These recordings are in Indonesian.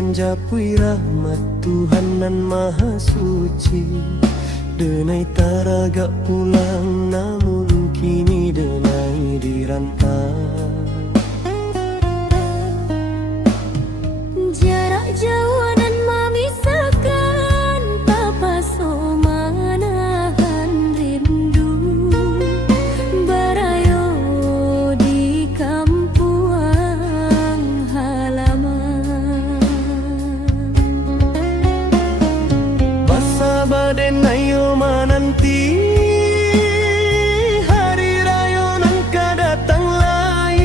manjapui rahmat Tuhan nan Maha Suci. Denai taraga pulang namun kini denai dirantau. Jarak jauh nan memisahkan, Papa so menahan rindu. Barayo di kampung halaman. Pasaba denayo menanti hari raya nan kadatang lai.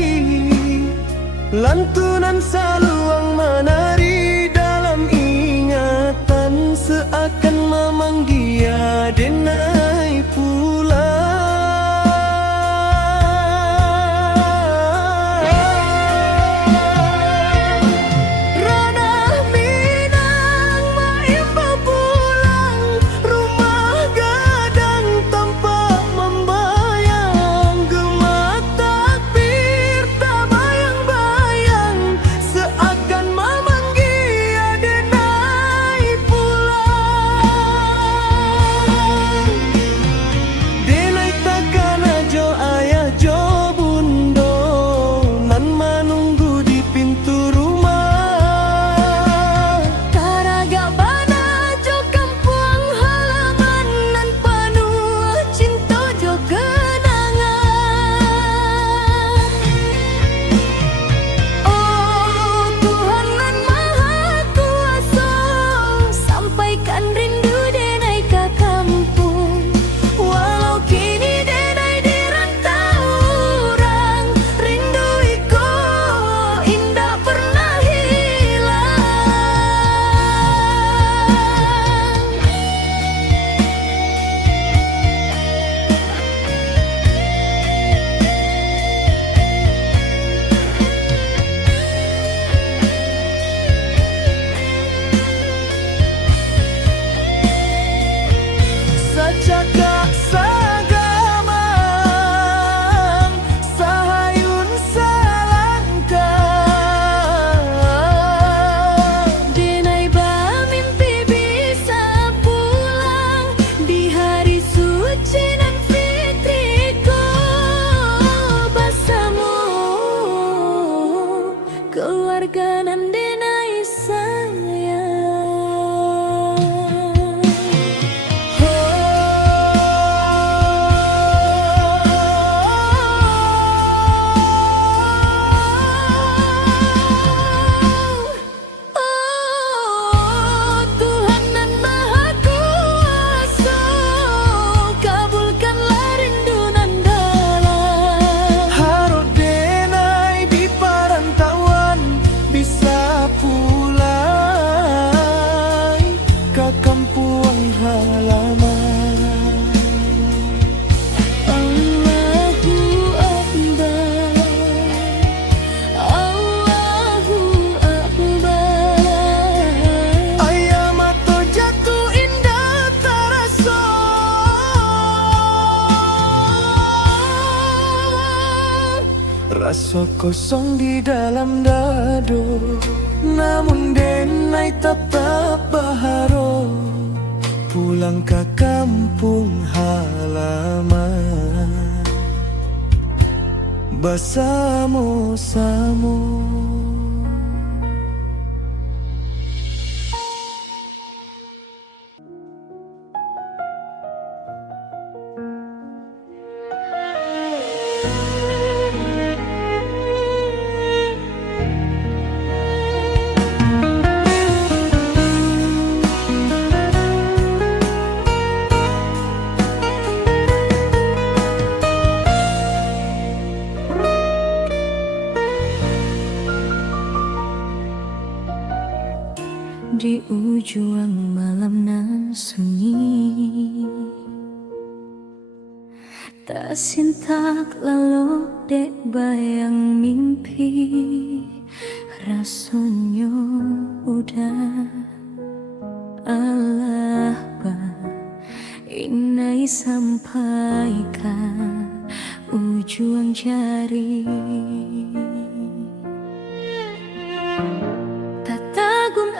Lantunan saluang menari dalam ingatan, seakan memanggil denai pulang. Ranah Minang maipa pulang, rumah gadang tampak membayang. Gemak takbir tak bayang-bayang, seakan memanggil denai pulang. Denai takkan ajo ayah jo bundo nan menunggu di pintu rumah. Taraga bana jo kampung halaman nan penuh cinta jo kenangan. Oh Tuhan nan Maha Kuasa, sampaikan rindu denai ke kampung. Walau kini denai dirantau orang, rindu iko indah pernah hilang. Sacakak sagamang sahayun salangkah. Denai mimpi bisa pulang di hari suci nan fitriku bersama keluarga nan denai sayang. Oh Tuhan nan Maha Kuasa, kabulkanlah rindu nan dalam. Harap denai di perantauan bisa pulang ke kampung halaman. Allahu Akbar, Allahu Akbar. Ayam atau jatuh indah terasa, rasa kosong di dalam dado. Namun denai tetap baharo pulang ke kampung halaman bersama-sama. Di ujung malam nan sunyi, tak sintak lalu dek bayang mimpi. Rasanya udah Allah ba inai sampaikan ujung jari. Tak tagum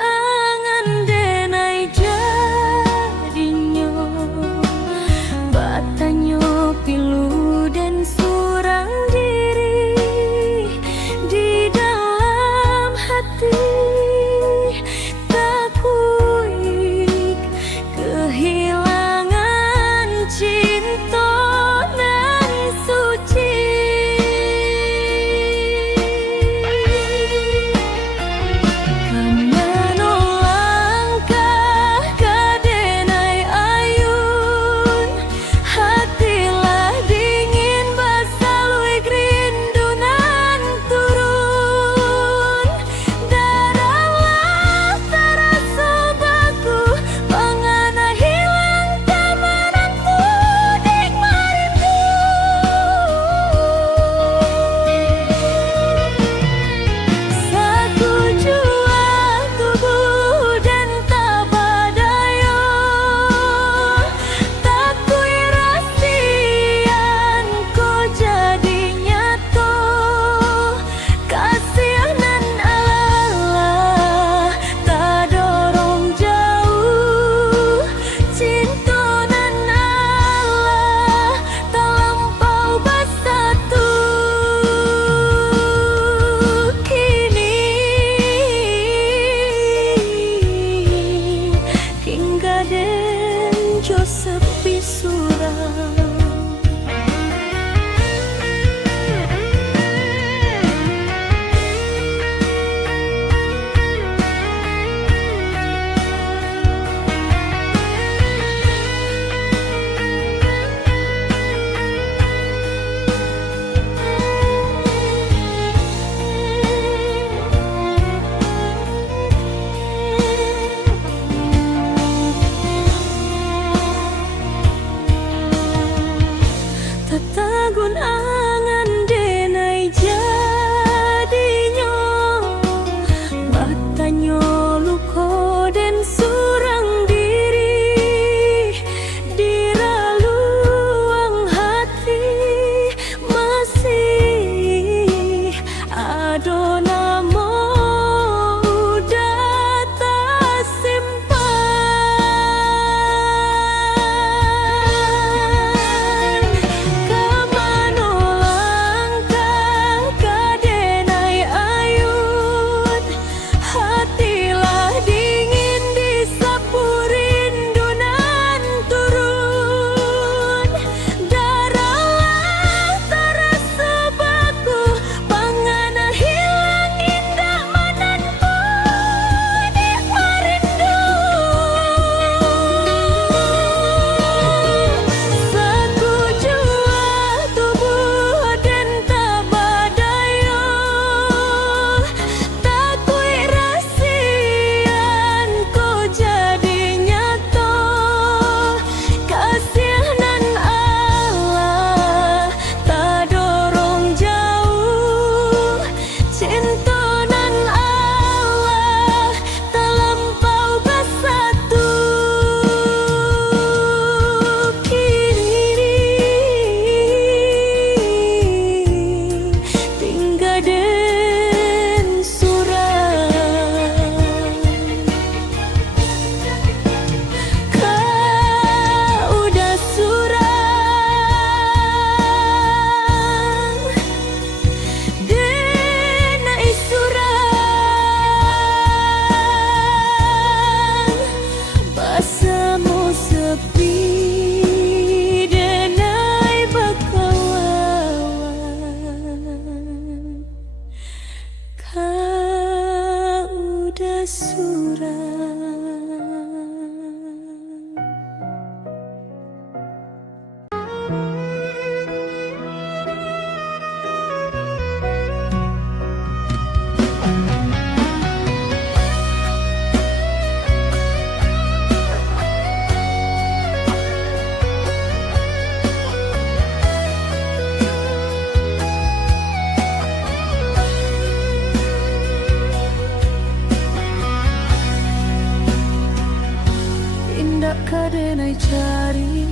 kadenai cari,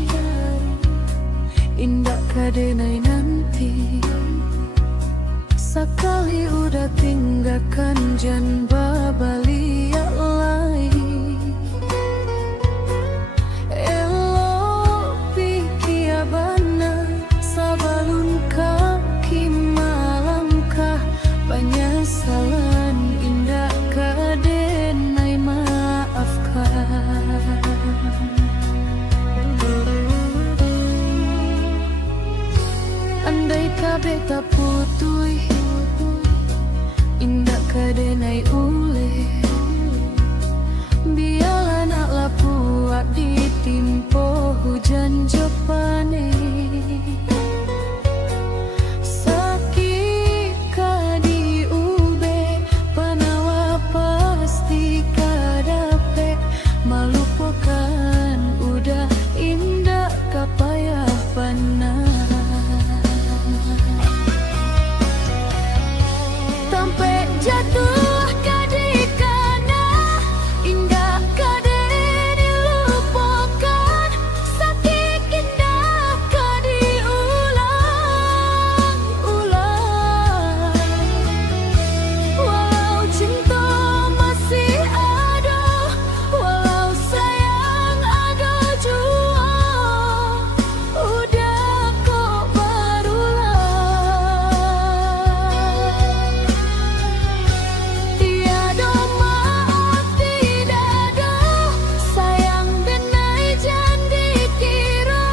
indah kadenai nanti. Sekali udah tinggalkan jan babalia lain. Elo piki abana sabalun kaki malangkah penyesalan indah kadenai maafkan. Andai kabeh tak putui, indah kadenai ule. Biarlah nak lapuak ditimpo hujan jopane. Sakit kadi ube panawa pasti kadape. Malupakan udah indah kapayah panah. Sampai jatuh kadikana indah kaden dilupakan. Sakit indah kadiulang-ulang. Walau cinta masih ada, walau sayang ada jua, udah kok berulang. Tiada maaf tidak ada, sayang denai janji kira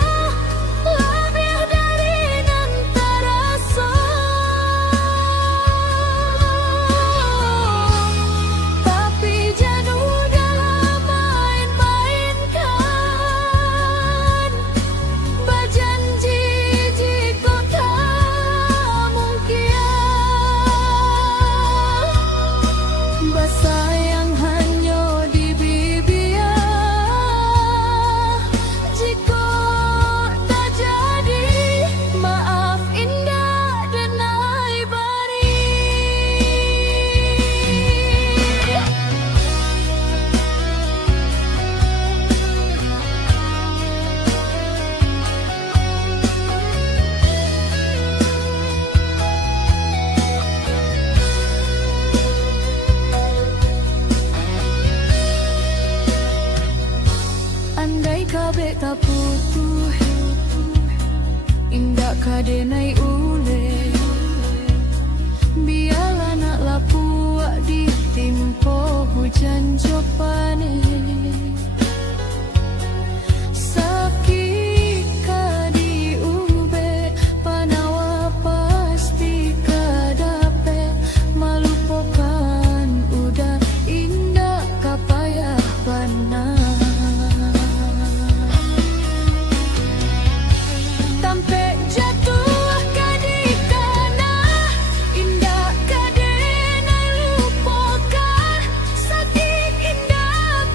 lebih dari nanti rasa. Tapi jangan udahlah main-mainkan berjanji jika tak mungkin. Bersayang hanya di bibir, jika tak jadi maaf indah denai bari. Andai kabeh tak putuh, indah kadenai ule. Biarlah nak lapuak ditimpo hujan jopane. Sakit kadi ube panawa pasti kadape. Malupakan udah indah kapayah panah. Sampai jatuh kadikana indah kadenai lupakan. Sakit indah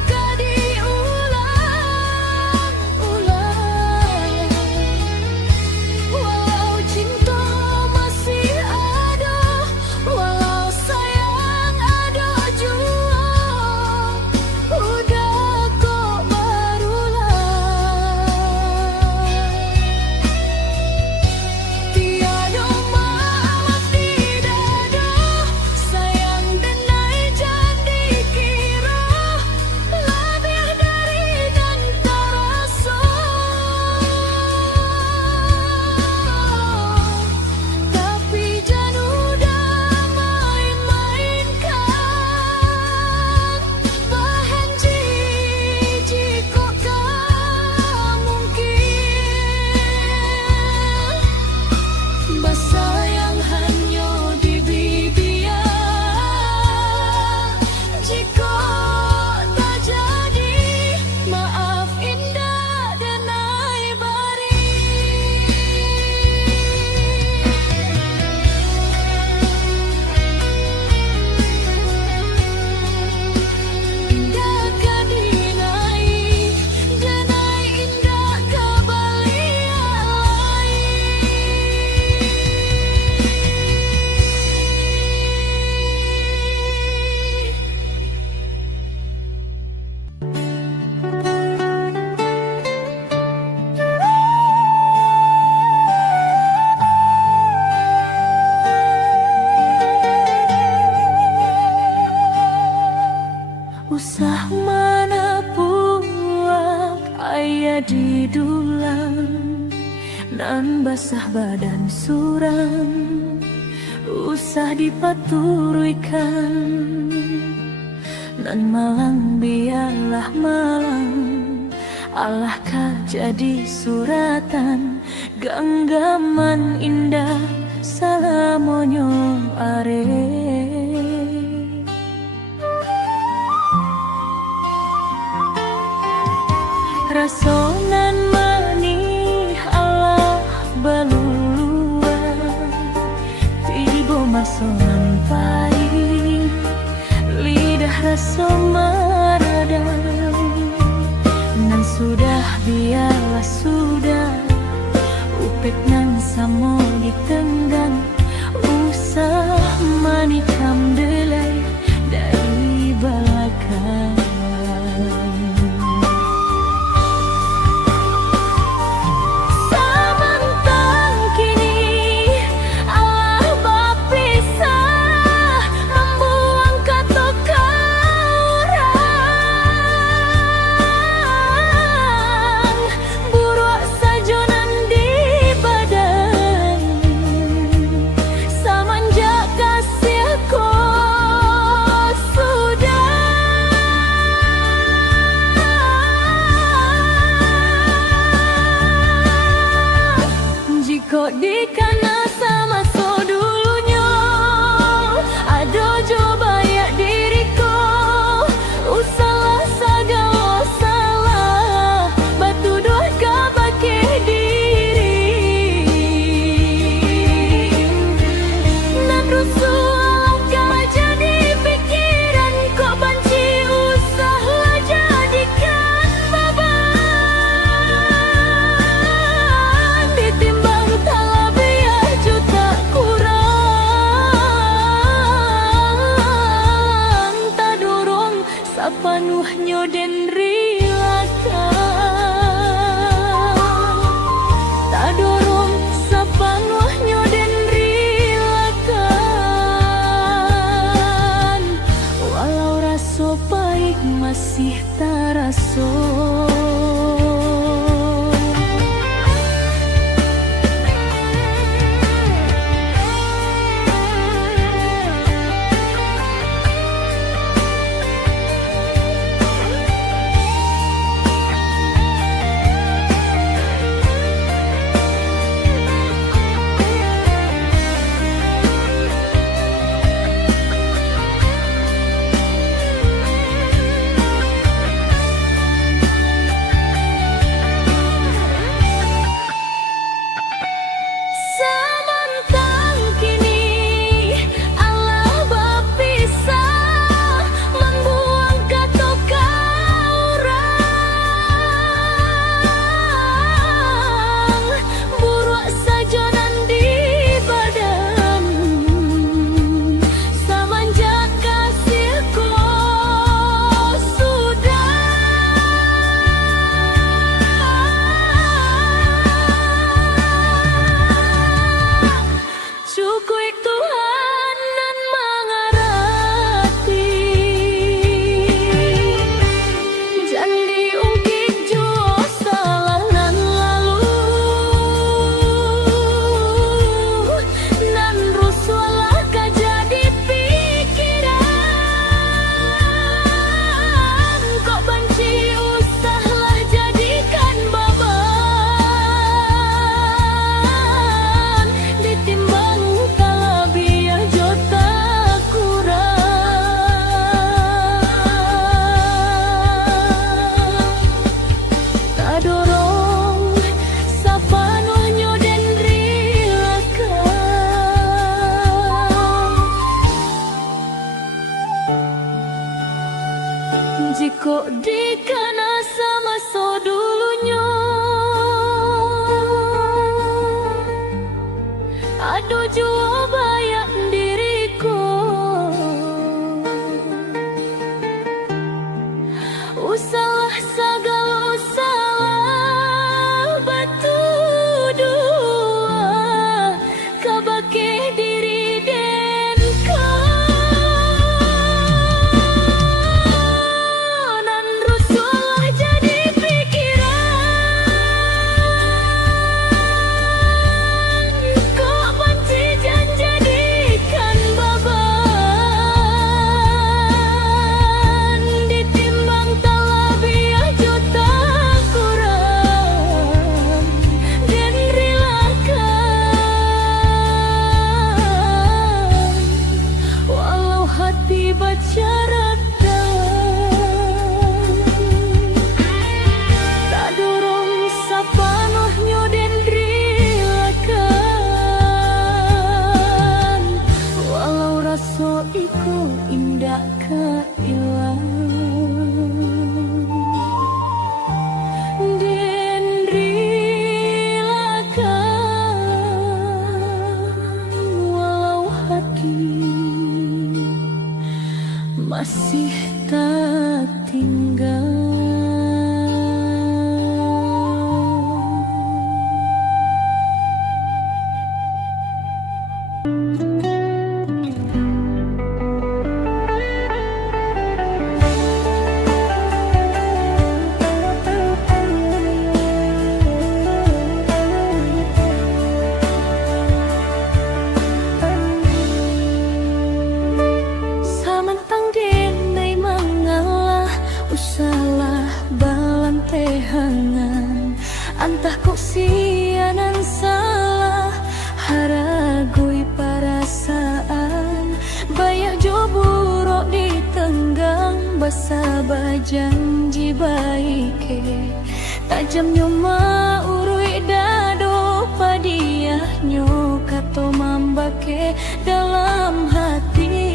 mana puak ayah di dulang nan basah badan suram usah dipaturuikan nan malang biarlah malang Allah ka jadi suratan genggaman indah salamonyo are rasonan manih Allah baluluan tibo masonan pahit lidah raso maradang nan sudah biarlah sudah upek nan samo ditenggang usah manikam delay dari belakang samantang kini Allah bapisah membuang katoka orang buruk sajonan di badan semenjak kasihku sudah jika dikana sama so dulunya ada coba ya diriku usahlah segala salah batu doh kabake diri nan rusuh ka jadi pikiran kok banci usahlah jadikan beban ditimbang talabiah juta kurang tak dorong sapanuhnya den rilakan tak dorong sapanuhnya den rilakan walau raso baik masih taraso samantang kini Allah bapisah membuang katoka orang buruk sajonan di badan semenjak kasihku sudah Syukur Tuhan nan mengerti jangan diungkit jua salah nan lalu nan rusuhlah ka jadi pikiran kok banci usahlah jadikan beban ditimbang talabiah juta kurang tak dorong sapanuhnya den rilakan jika dikana sama so dulunya aduh jua bayak diriku usahlah segala usaha batu dua kabake diri den kan tehangan, antah kok sianan salah haragui perasaan, banyak jo buruk ditenggang basa bajanji baike, tajam nyoma urui dado padiahnya kato mambake dalam hati.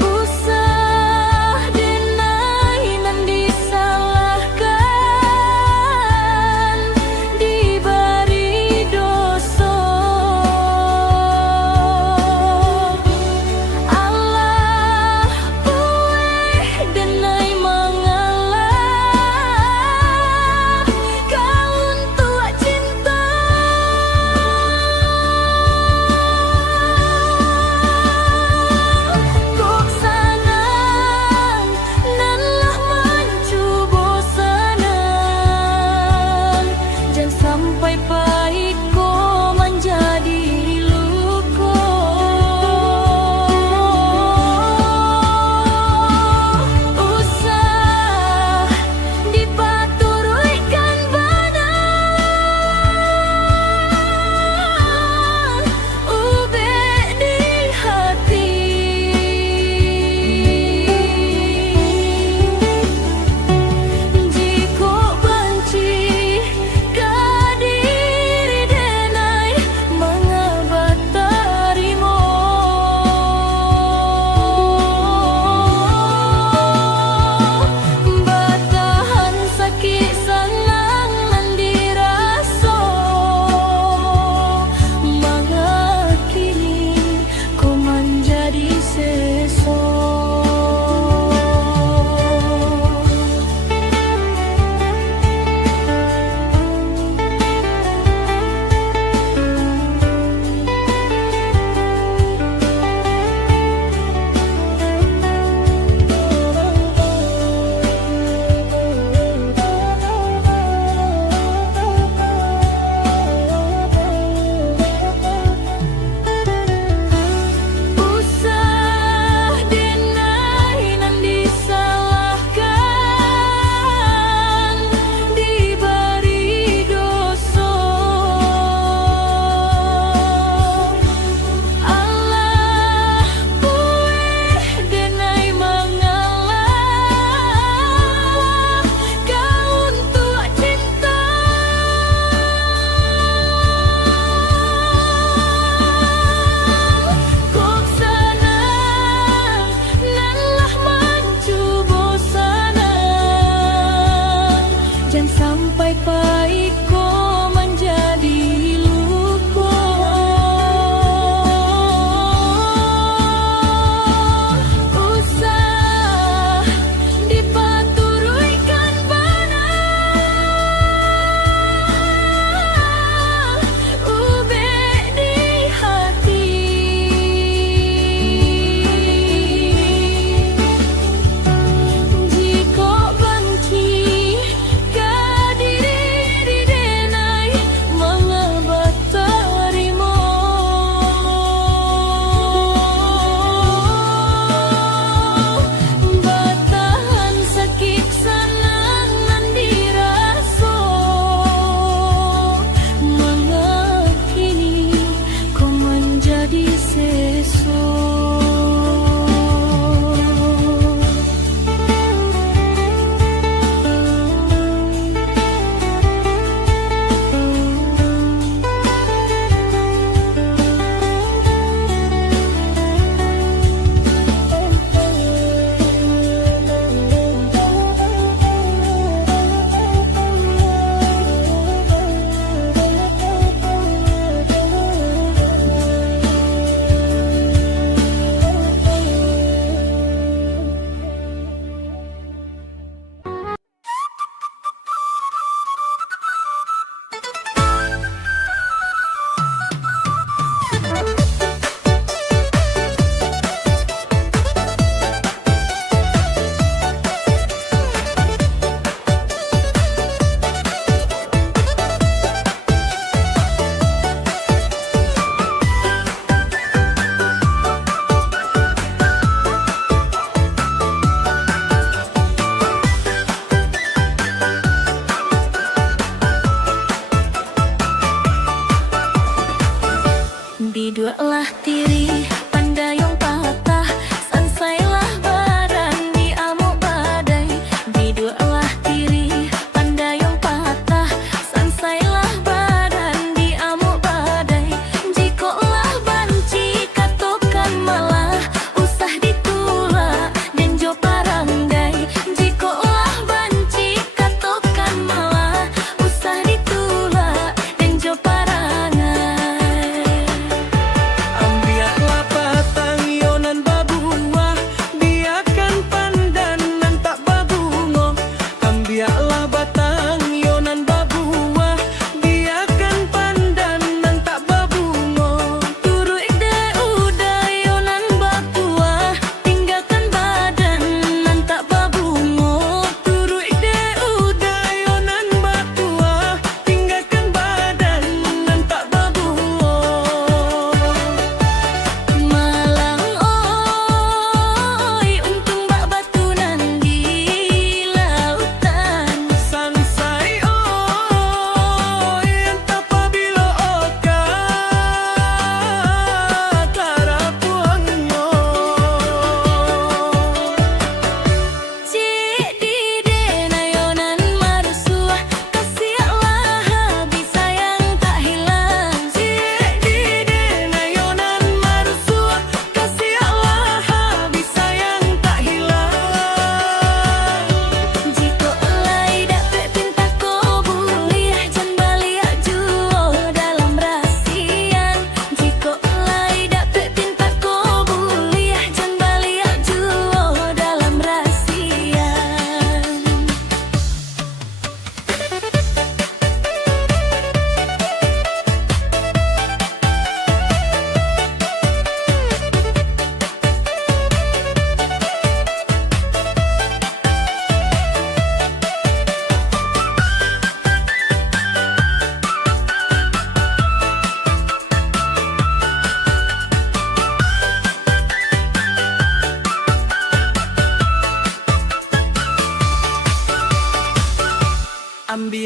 Usah denai nan disalahkan, diberi dosa Allah boleh denai mengalah, kalau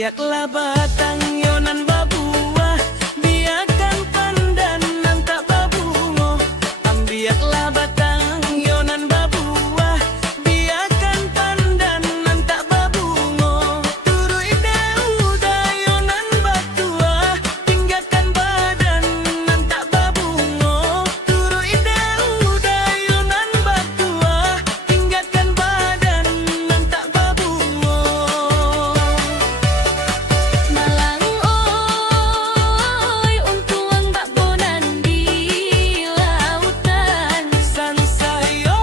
Ambiaklah batang yonan babuah, biarkan pandanan tak babungo. Ambiaklah batang yonan babuah, biarkan pandanan tak babungo. Turui deuda yonan batua, tinggalkan badan nan tak babungo. Turui deuda yonan batua, tinggalkan badan nan tak babungo. Malang oi untuang bakbonan di lautan. Sansayo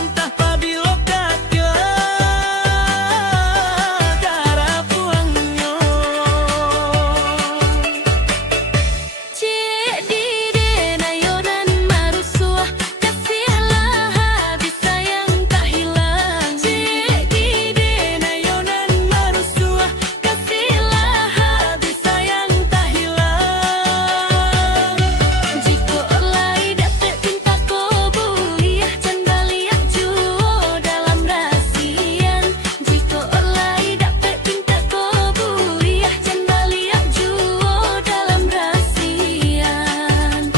entah pabilokat yo garapuangyo. Cik dide nayonan marusuah, kasihlah habis sayang tak hilang. Cik dide nayonan marusuah, kasihlah habis sayang tak hilang. Jika olai dapat cinta ko buliah, candaliah juo dalam rasian. Jika olai dapat cinta ko buliah, candaliah juo dalam rasian.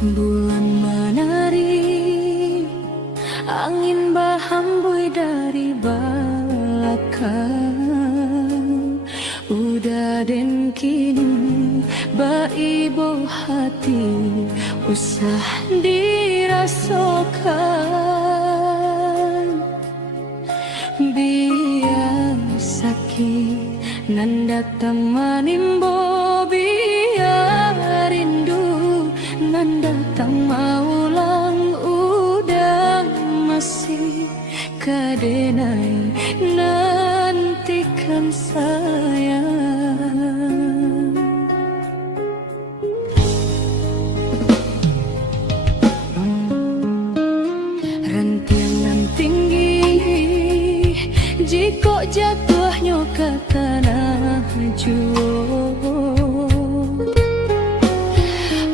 Bulan menari, angin berhembus dari belakang. Udah dan kini baibo hati usah dirasakan. Biar sakit nan datang menimbo, biar rindu nan datang maulang. Udah masih kadenai nantikan sayang. Rantian tinggi, jika jatuhnya ke tanah juo,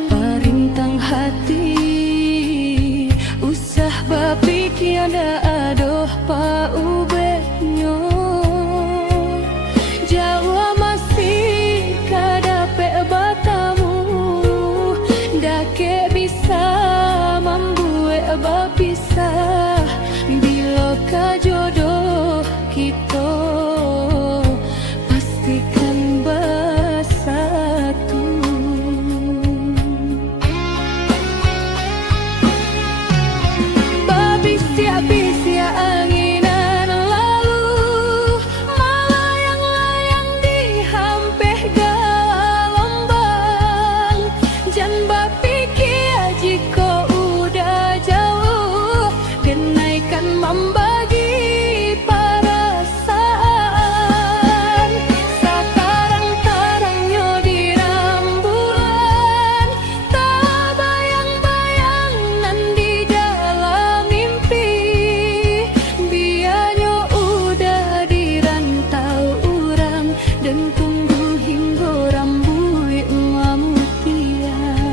parintang hati usah bapikir ada adoh pa ubetnyo. Jawa masih kadape batamu, dake bisa membuat bapisah. Bila kajodoh kita pastikan bersatu. Babisia-bisia anginan lalu, melayang-layang di hampeh gelombang. Jangan bapikir jika udah jauh, kenaikan membagi perasaan. Sekarang-karangnya di rembulan, tak bayang-bayang nan di dalam mimpi. Biarnya udah dirantau orang, dan tunggu hingga rambut memutiar.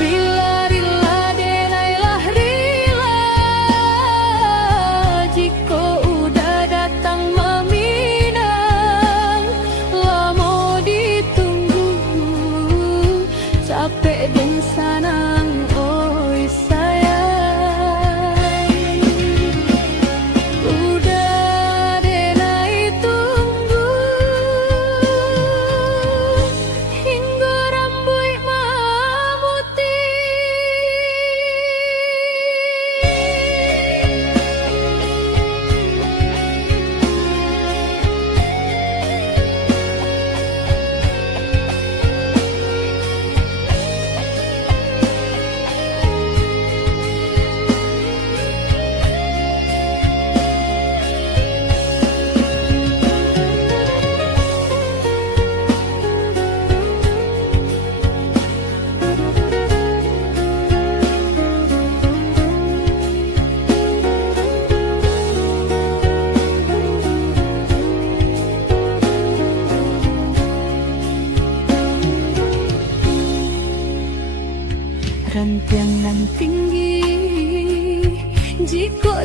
Rila-rila denailah rila,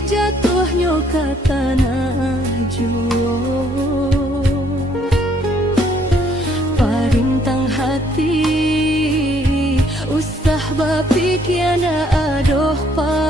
jatuhnya ke tanah jua. Parintang hati usah bapik yana adoh pa